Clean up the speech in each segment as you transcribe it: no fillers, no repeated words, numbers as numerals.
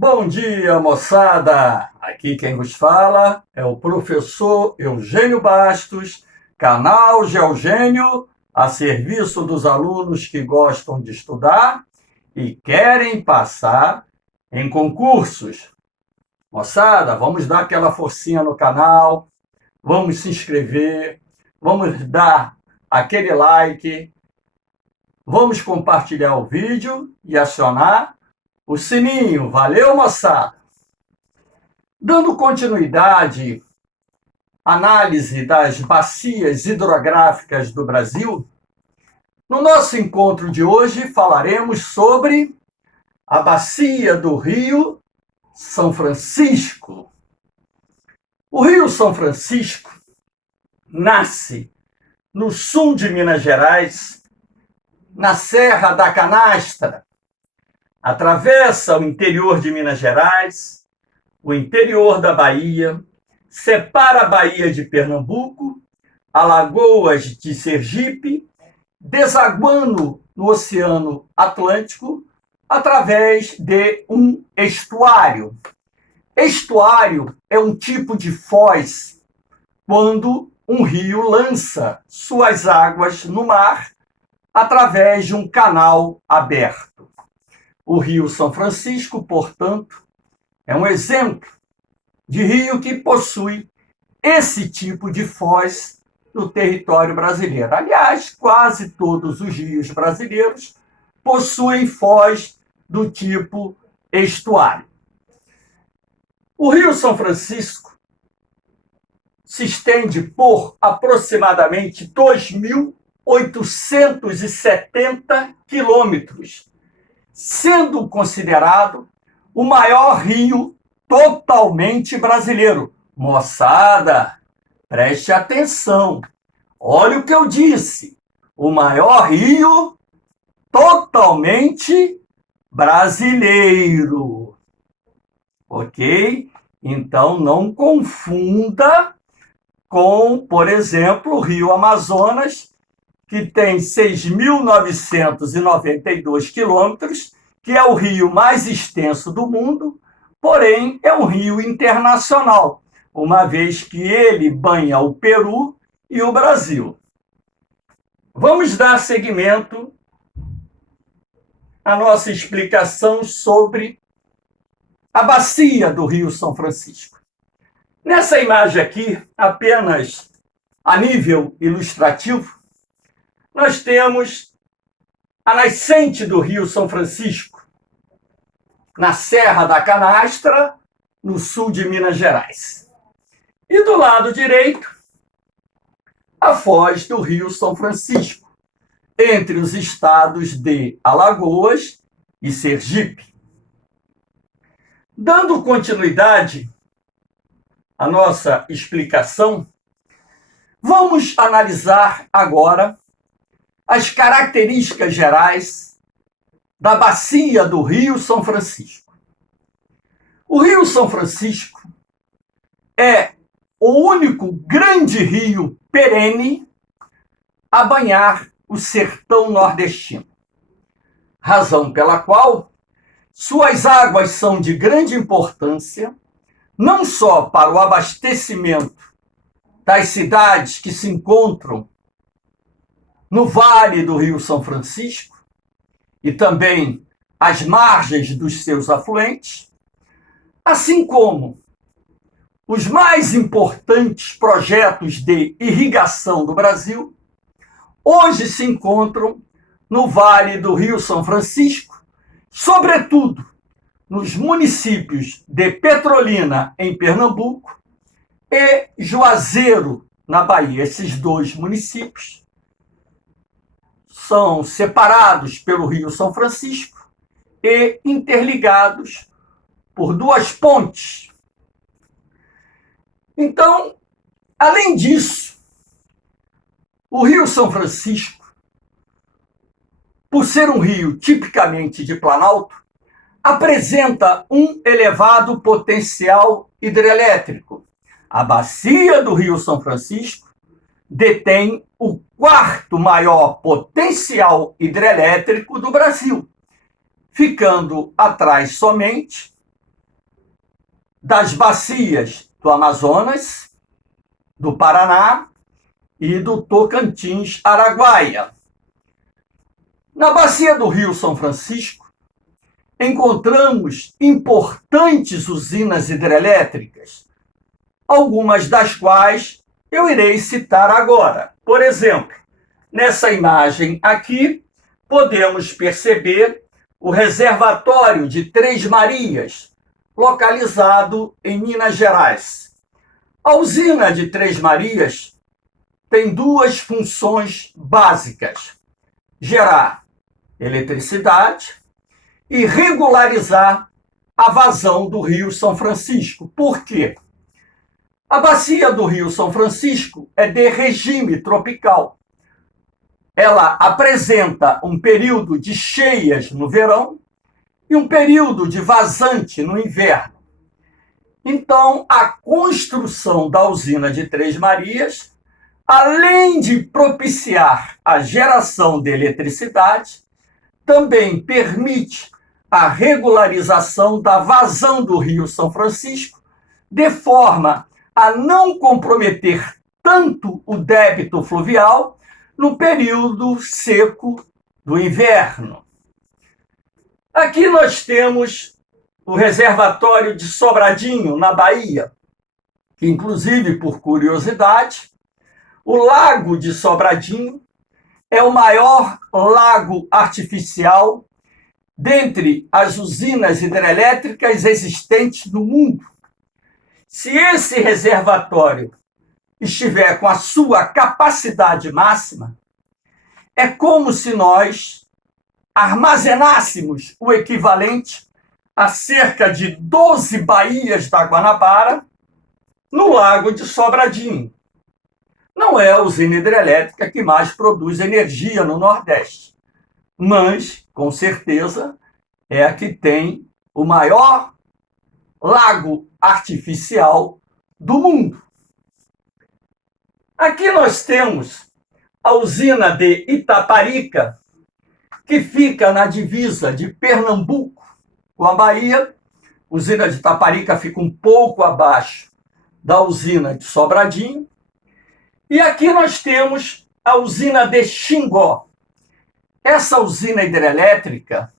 Bom dia, moçada! Aqui quem vos fala é o professor Eugênio Bastos, canal Geogênio, a serviço dos alunos que gostam de estudar e querem passar em concursos. Moçada, vamos dar aquela forcinha no canal, vamos se inscrever, vamos dar aquele like, vamos compartilhar o vídeo e acionar o sininho. Valeu, moçada! Dando continuidade à análise das bacias hidrográficas do Brasil, no nosso encontro de hoje falaremos sobre a bacia do Rio São Francisco. O Rio São Francisco nasce no sul de Minas Gerais, na Serra da Canastra, atravessa o interior de Minas Gerais, o interior da Bahia, separa a Bahia de Pernambuco, Alagoas de Sergipe, desaguando no Oceano Atlântico através de um estuário. Estuário é um tipo de foz quando um rio lança suas águas no mar através de um canal aberto. O Rio São Francisco, portanto, é um exemplo de rio que possui esse tipo de foz no território brasileiro. Aliás, quase todos os rios brasileiros possuem foz do tipo estuário. O Rio São Francisco se estende por aproximadamente 2.870 quilômetros, sendo considerado o maior rio totalmente brasileiro. Moçada, preste atenção. Olha o que eu disse. O maior rio totalmente brasileiro. Ok? Então, não confunda com, por exemplo, o Rio Amazonas, que tem 6.992 quilômetros, que é o rio mais extenso do mundo, porém é um rio internacional, uma vez que ele banha o Peru e o Brasil. Vamos dar seguimento à nossa explicação sobre a bacia do Rio São Francisco. Nessa imagem aqui, apenas a nível ilustrativo, nós temos a nascente do Rio São Francisco, na Serra da Canastra, no sul de Minas Gerais. E do lado direito, a foz do Rio São Francisco, entre os estados de Alagoas e Sergipe. Dando continuidade à nossa explicação, vamos analisar agora as características gerais da bacia do Rio São Francisco. O Rio São Francisco é o único grande rio perene a banhar o sertão nordestino, razão pela qual suas águas são de grande importância, não só para o abastecimento das cidades que se encontram no vale do Rio São Francisco e também às margens dos seus afluentes, assim como os mais importantes projetos de irrigação do Brasil hoje se encontram no Vale do Rio São Francisco, sobretudo nos municípios de Petrolina, em Pernambuco, e Juazeiro, na Bahia. Esses dois municípios são separados pelo Rio São Francisco e interligados por duas pontes. Então, além disso, o Rio São Francisco, por ser um rio tipicamente de planalto, apresenta um elevado potencial hidrelétrico. A bacia do Rio São Francisco detém o quarto maior potencial hidrelétrico do Brasil, ficando atrás somente das bacias do Amazonas, do Paraná e do Tocantins-Araguaia. Na bacia do Rio São Francisco, encontramos importantes usinas hidrelétricas, algumas das quais eu irei citar agora. Por exemplo, nessa imagem aqui, podemos perceber o reservatório de Três Marias, localizado em Minas Gerais. A usina de Três Marias tem duas funções básicas: gerar eletricidade e regularizar a vazão do Rio São Francisco. Por quê? A bacia do Rio São Francisco é de regime tropical. Ela apresenta um período de cheias no verão e um período de vazante no inverno. Então, a construção da usina de Três Marias, além de propiciar a geração de eletricidade, também permite a regularização da vazão do Rio São Francisco, de forma a não comprometer tanto o débito fluvial no período seco do inverno. Aqui nós temos o reservatório de Sobradinho, na Bahia, que, inclusive, por curiosidade, o Lago de Sobradinho é o maior lago artificial dentre as usinas hidrelétricas existentes no mundo. Se esse reservatório estiver com a sua capacidade máxima, é como se nós armazenássemos o equivalente a cerca de 12 baías da Guanabara no Lago de Sobradinho. Não é a usina hidrelétrica que mais produz energia no Nordeste, mas, com certeza, é a que tem o maior lago artificial do mundo. Aqui nós temos a usina de Itaparica, que fica na divisa de Pernambuco com a Bahia. A usina de Itaparica fica um pouco abaixo da usina de Sobradinho. E aqui nós temos a usina de Xingó. Essa usina hidrelétrica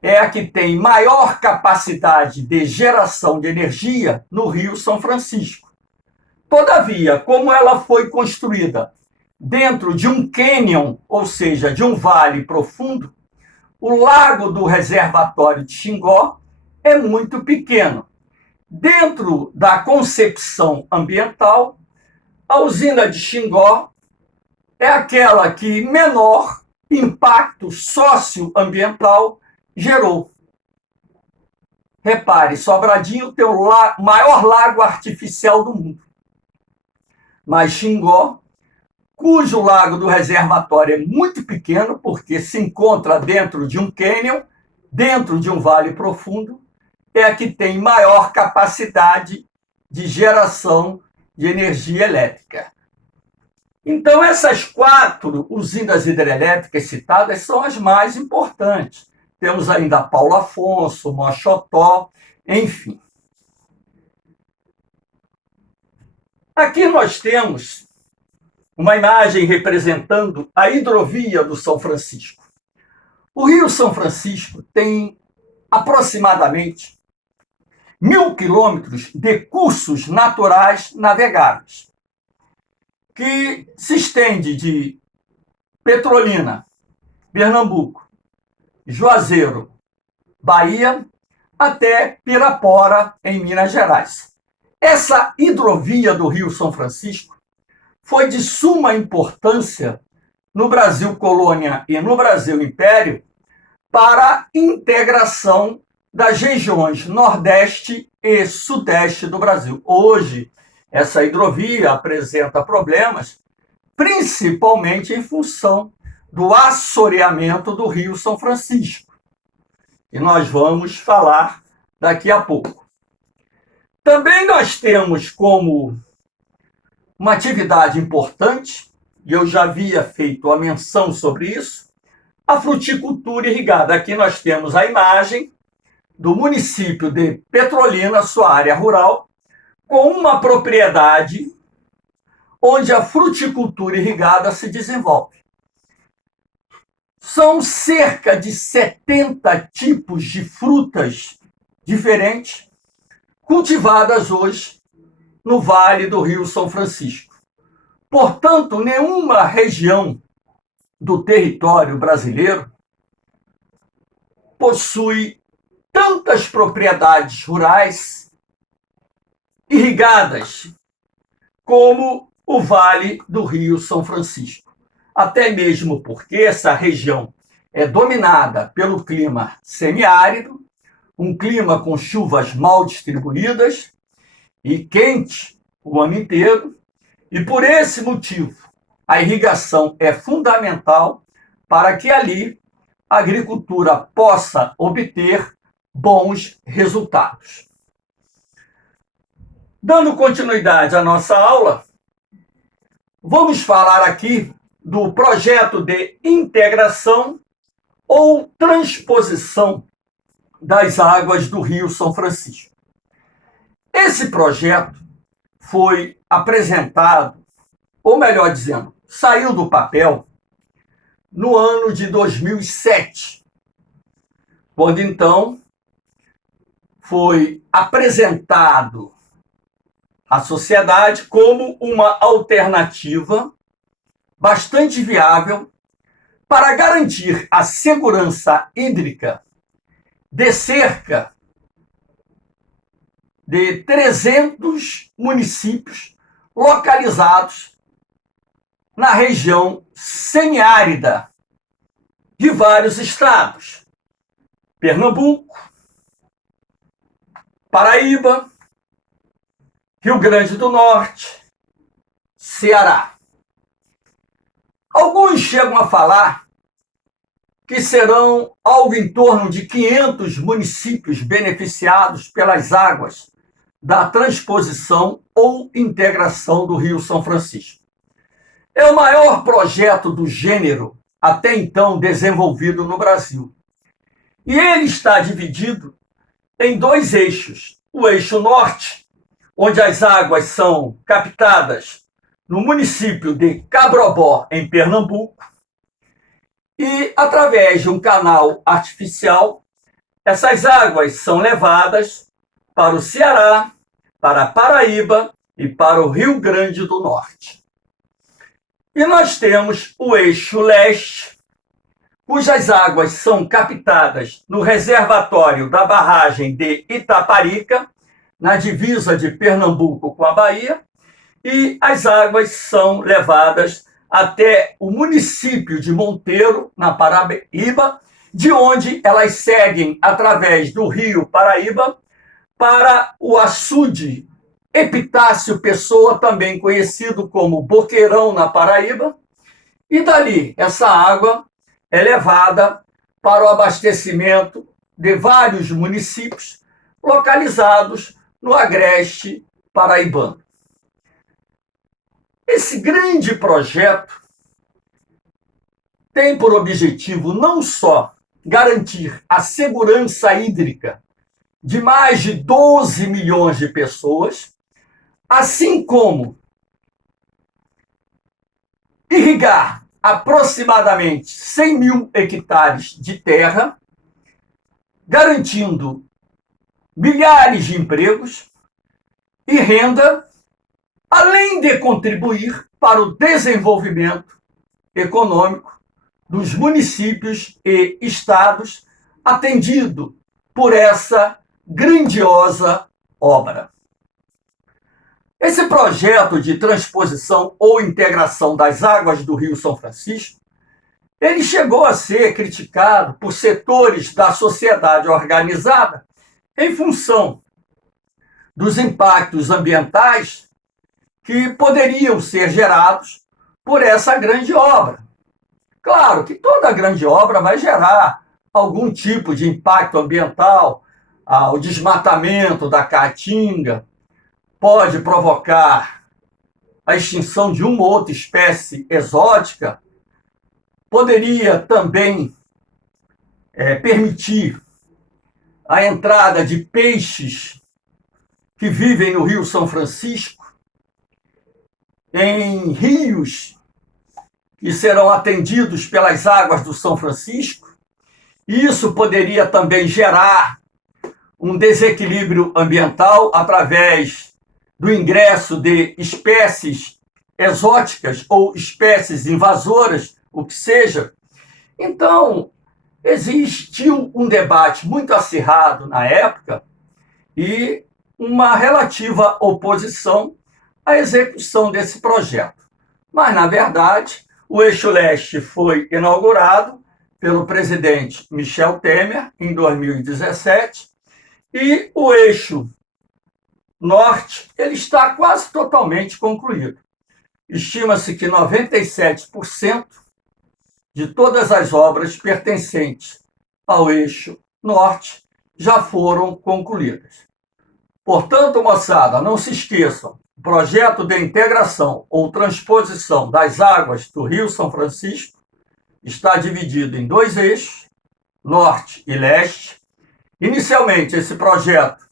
é a que tem maior capacidade de geração de energia no Rio São Francisco. Todavia, como ela foi construída dentro de um cânion, ou seja, de um vale profundo, o lago do reservatório de Xingó é muito pequeno. Dentro da concepção ambiental, a usina de Xingó é aquela que menor impacto socioambiental gerou. Repare, Sobradinho tem o maior lago artificial do mundo. Mas Xingó, cujo lago do reservatório é muito pequeno, porque se encontra dentro de um cânion, dentro de um vale profundo, é a que tem maior capacidade de geração de energia elétrica. Então, essas 4 usinas hidrelétricas citadas são as mais importantes. Temos ainda Paulo Afonso, Mochotó, enfim. Aqui nós temos uma imagem representando a hidrovia do São Francisco. O Rio São Francisco tem aproximadamente 1.000 quilômetros de cursos naturais navegáveis, que se estende de Petrolina, Pernambuco, Juazeiro, Bahia, até Pirapora, em Minas Gerais. Essa hidrovia do Rio São Francisco foi de suma importância no Brasil Colônia e no Brasil Império para a integração das regiões Nordeste e Sudeste do Brasil. Hoje, essa hidrovia apresenta problemas, principalmente em função do assoreamento do Rio São Francisco. E nós vamos falar daqui a pouco. Também nós temos como uma atividade importante, e eu já havia feito a menção sobre isso, a fruticultura irrigada. Aqui nós temos a imagem do município de Petrolina, sua área rural, com uma propriedade onde a fruticultura irrigada se desenvolve. São cerca de 70 tipos de frutas diferentes cultivadas hoje no Vale do Rio São Francisco. Portanto, nenhuma região do território brasileiro possui tantas propriedades rurais irrigadas como o Vale do Rio São Francisco. Até mesmo porque essa região é dominada pelo clima semiárido, um clima com chuvas mal distribuídas e quente o ano inteiro, e por esse motivo a irrigação é fundamental para que ali a agricultura possa obter bons resultados. Dando continuidade à nossa aula, vamos falar aqui do projeto de integração ou transposição das águas do Rio São Francisco. Esse projeto foi apresentado, ou melhor dizendo, saiu do papel no ano de 2007, quando então foi apresentado à sociedade como uma alternativa bastante viável para garantir a segurança hídrica de cerca de 300 municípios localizados na região semiárida de vários estados: Pernambuco, Paraíba, Rio Grande do Norte, Ceará. Alguns chegam a falar que serão algo em torno de 500 municípios beneficiados pelas águas da transposição ou integração do Rio São Francisco. É o maior projeto do gênero até então desenvolvido no Brasil. E ele está dividido em dois eixos. O eixo norte, onde as águas são captadas no município de Cabrobó, em Pernambuco, e através de um canal artificial, essas águas são levadas para o Ceará, para a Paraíba e para o Rio Grande do Norte. E nós temos o eixo leste, cujas águas são captadas no reservatório da barragem de Itaparica, na divisa de Pernambuco com a Bahia, e as águas são levadas até o município de Monteiro, na Paraíba, de onde elas seguem através do rio Paraíba para o açude Epitácio Pessoa, também conhecido como Boqueirão, na Paraíba, e dali essa água é levada para o abastecimento de vários municípios localizados no agreste paraibano. Esse grande projeto tem por objetivo não só garantir a segurança hídrica de mais de 12 milhões de pessoas, assim como irrigar aproximadamente 100 mil hectares de terra, garantindo milhares de empregos e renda, além de contribuir para o desenvolvimento econômico dos municípios e estados atendido por essa grandiosa obra. Esse projeto de transposição ou integração das águas do Rio São Francisco, ele chegou a ser criticado por setores da sociedade organizada em função dos impactos ambientais que poderiam ser gerados por essa grande obra. Claro que toda grande obra vai gerar algum tipo de impacto ambiental, o desmatamento da caatinga pode provocar a extinção de uma ou outra espécie exótica, poderia também permitir a entrada de peixes que vivem no Rio São Francisco, em rios que serão atendidos pelas águas do São Francisco. Isso poderia também gerar um desequilíbrio ambiental através do ingresso de espécies exóticas ou espécies invasoras, o que seja. Então, existiu um debate muito acirrado na época e uma relativa oposição à execução desse projeto. Mas, na verdade, o Eixo Leste foi inaugurado pelo presidente Michel Temer em 2017 e o Eixo Norte ele está quase totalmente concluído. Estima-se que 97% de todas as obras pertencentes ao Eixo Norte já foram concluídas. Portanto, moçada, não se esqueçam, o projeto de integração ou transposição das águas do Rio São Francisco está dividido em 2 eixos, norte e leste. Inicialmente, esse projeto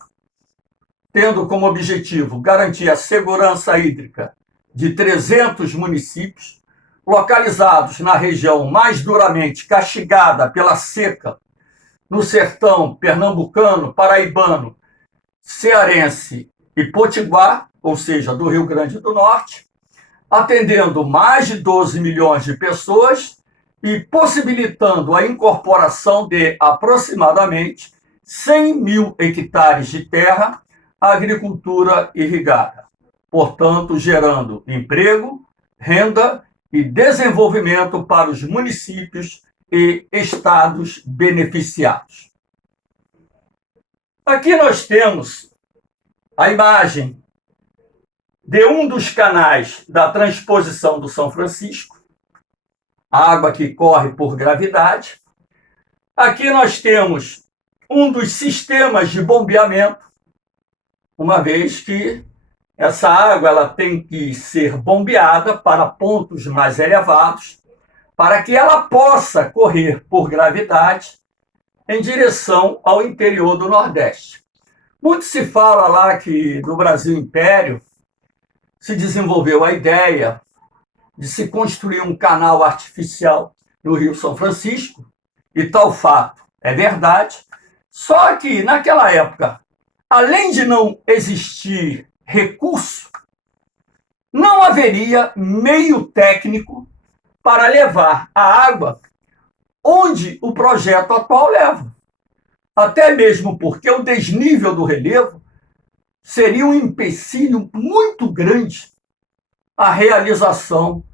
tendo como objetivo garantir a segurança hídrica de 300 municípios, localizados na região mais duramente castigada pela seca, no sertão pernambucano, paraibano, cearense e potiguar, ou seja, do Rio Grande do Norte, atendendo mais de 12 milhões de pessoas e possibilitando a incorporação de aproximadamente 100 mil hectares de terra à agricultura irrigada, portanto, gerando emprego, renda e desenvolvimento para os municípios e estados beneficiados. Aqui nós temos a imagem de um dos canais da transposição do São Francisco, a água que corre por gravidade. Aqui nós temos um dos sistemas de bombeamento, uma vez que essa água ela tem que ser bombeada para pontos mais elevados, para que ela possa correr por gravidade em direção ao interior do Nordeste. Muito se fala lá que no Brasil Império se desenvolveu a ideia de se construir um canal artificial no Rio São Francisco, e tal fato é verdade, só que naquela época, além de não existir recurso, não haveria meio técnico para levar a água onde o projeto atual leva. Até mesmo porque o desnível do relevo seria um empecilho muito grande à realização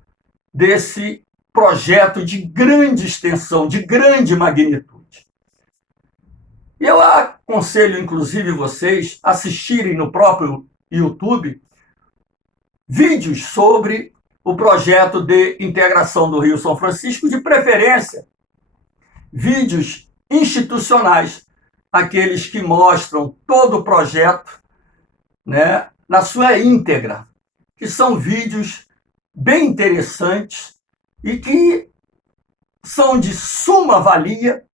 desse projeto de grande extensão, de grande magnitude. E eu aconselho, inclusive, vocês assistirem no próprio YouTube vídeos sobre o projeto de integração do Rio São Francisco, de preferência, vídeos institucionais, aqueles que mostram todo o projeto, né, na sua íntegra, que são vídeos bem interessantes e que são de suma valia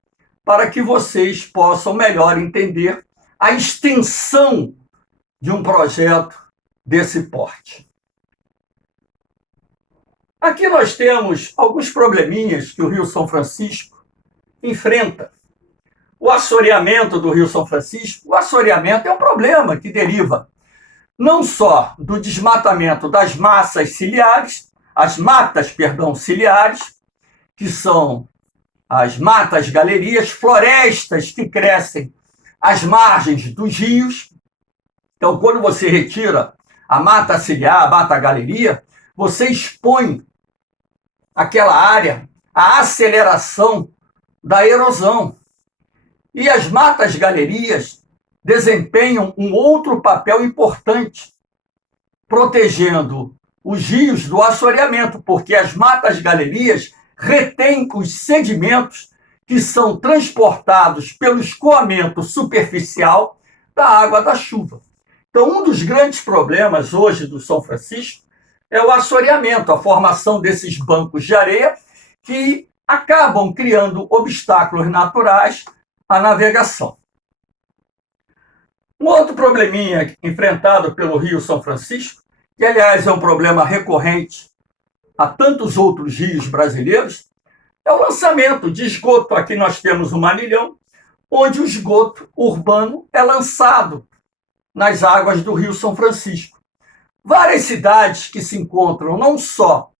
para que vocês possam melhor entender a extensão de um projeto desse porte. Aqui nós temos alguns probleminhas que o Rio São Francisco enfrenta. O assoreamento do Rio São Francisco, o assoreamento é um problema que deriva não só do desmatamento das massas ciliares, ciliares, que são as matas galerias, florestas que crescem às margens dos rios. Então, quando você retira a mata ciliar, a mata galeria, você expõe aquela área à aceleração da erosão. E as matas galerias desempenham um outro papel importante, protegendo os rios do assoreamento, porque as matas galerias retêm os sedimentos que são transportados pelo escoamento superficial da água da chuva. Então, um dos grandes problemas hoje do São Francisco é o assoreamento, a formação desses bancos de areia que acabam criando obstáculos naturais à navegação. Um outro probleminha enfrentado pelo Rio São Francisco, que aliás é um problema recorrente a tantos outros rios brasileiros, é o lançamento de esgoto. Aqui nós temos o Manilhão, onde o esgoto urbano é lançado nas águas do Rio São Francisco. Várias cidades que se encontram não só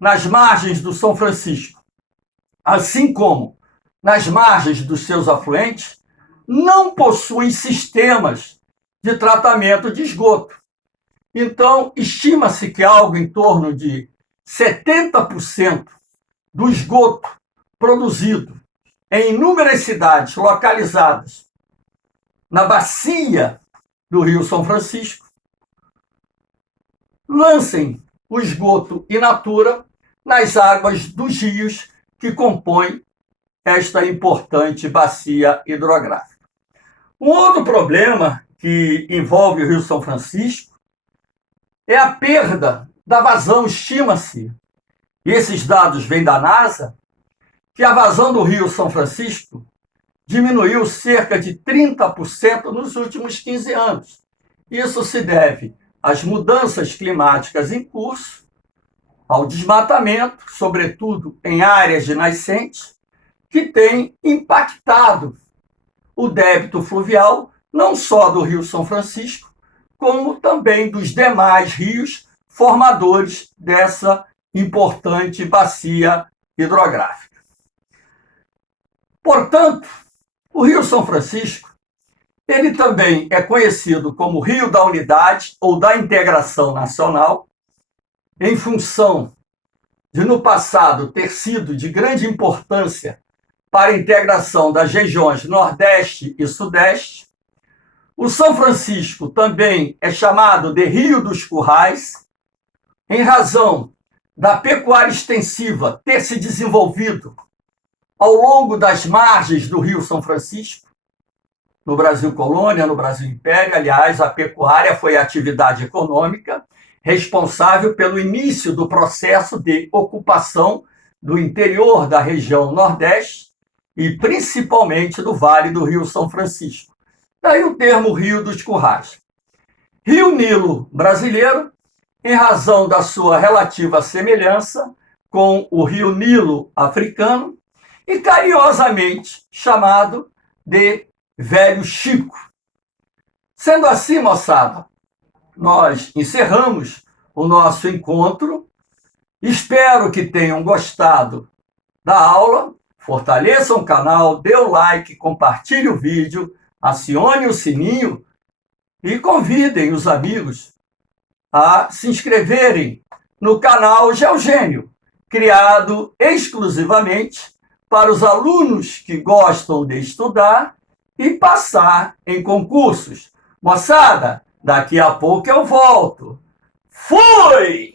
nas margens do São Francisco, assim como nas margens dos seus afluentes, não possuem sistemas de tratamento de esgoto. Então, estima-se que algo em torno de 70% do esgoto produzido em inúmeras cidades localizadas na bacia do Rio São Francisco lancem o esgoto in natura nas águas dos rios que compõem esta importante bacia hidrográfica. Um outro problema que envolve o Rio São Francisco é a perda da vazão. Estima-se, e esses dados vêm da NASA, que a vazão do Rio São Francisco diminuiu cerca de 30% nos últimos 15 anos. Isso se deve às mudanças climáticas em curso, ao desmatamento, sobretudo em áreas de nascentes, que tem impactado o débito fluvial, não só do Rio São Francisco, como também dos demais rios formadores dessa importante bacia hidrográfica. Portanto, o Rio São Francisco, ele também é conhecido como Rio da Unidade ou da Integração Nacional, em função de, no passado, ter sido de grande importância para a integração das regiões Nordeste e Sudeste. O São Francisco também é chamado de Rio dos Currais, em razão da pecuária extensiva ter se desenvolvido ao longo das margens do Rio São Francisco, no Brasil Colônia, no Brasil Império. Aliás, a pecuária foi a atividade econômica responsável pelo início do processo de ocupação do interior da região Nordeste e principalmente do Vale do Rio São Francisco. Daí o termo Rio dos Currais. Rio Nilo brasileiro, em razão da sua relativa semelhança com o Rio Nilo africano, e carinhosamente chamado de Velho Chico. Sendo assim, moçada, nós encerramos o nosso encontro. Espero que tenham gostado da aula. Fortaleçam o canal, dê o like, compartilhe o vídeo, acione o sininho e convidem os amigos a se inscreverem no canal Geogênio, criado exclusivamente para os alunos que gostam de estudar e passar em concursos. Moçada, daqui a pouco eu volto. Fui!